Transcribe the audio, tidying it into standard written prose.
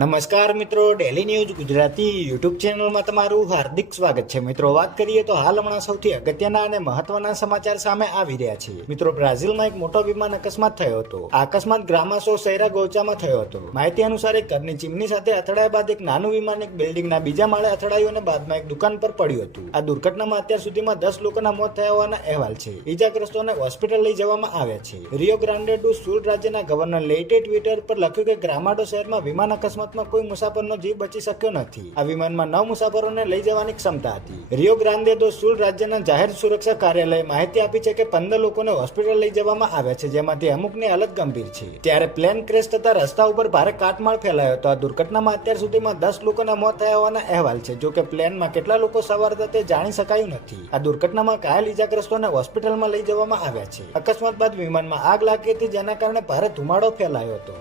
નમસ્કાર મિત્રો, daily news Gujarati YouTube ચેનલમાં તમારું હાર્દિક સ્વાગત છે. મિત્રો, વાત કરીએ તો હાલ હમણાં સૌથી અગત્યના અને મહત્વના સમાચાર સામે આવી રહ્યા છે. મિત્રો, બ્રાઝિલમાં એક મોટો વિમાન અકસ્માત થયો હતો. આ અકસ્માત ગ્રામાસો સૈરાગોચામાં થયો હતો. માહિતી અનુસાર એક ઘરની ચીમની સાથે અથડાયા બાદ એક નાનું વિમાન એક બિલ્ડિંગના બીજા માળે અથડાયું અને બાદમાં એક દુકાન પર પડ્યું હતું. આ દુર્ઘટનામાં અત્યાર સુધીમાં 10 લોકોના મોત થયા હોવાના અહેવાલ છે. ઈજાગ્રસ્તોને હોસ્પિટલ લઈ જવામાં આવ્યા છે. રિયો ગ્રાન્ડે ડુ સુલ રાજ્યના ગવર્નર લેઇટે ટ્વિટર પર લખ્યું કે ગ્રામાડો શહેરમાં વિમાન અકસ્માત કોઈ મુસાફરનો જીવ બચી શક્યો નથી. આ વિમાનમાં 9 મુસાફરોને લઈ જવાની ક્ષમતા હતી. રિયો ગ્રાન્દે દો સુલ રાજ્યના જાહેર સુરક્ષા કાર્યાલયે માહિતી આપી છે કે 15 લોકોને હોસ્પિટલ લઈ જવામાં આવ્યા છે, જેમાંથી અમુકની હાલત ગંભીર છે. ત્યારે પ્લેન ક્રેશ થતા રસ્તા ઉપર ભારે કાટમાળ ફેલાયો હતો. આ દુર્ઘટનામાં અત્યાર સુધીમાં 10 લોકોના મોત થયા હોવાના અહેવાલ છે. જો કે પ્લેનમાં કેટલા લોકો સવાર હતા તે જાણી શકાયું નથી. આ દુર્ઘટનામાં ઘાયલ ઈજાગ્રસ્તોને હોસ્પિટલમાં લઈ જવામાં આવ્યા છે. અકસ્માત બાદ વિમાનમાં આગ લાગી હતી, જેના કારણે ભારે ધુમાડો ફેલાયો હતો.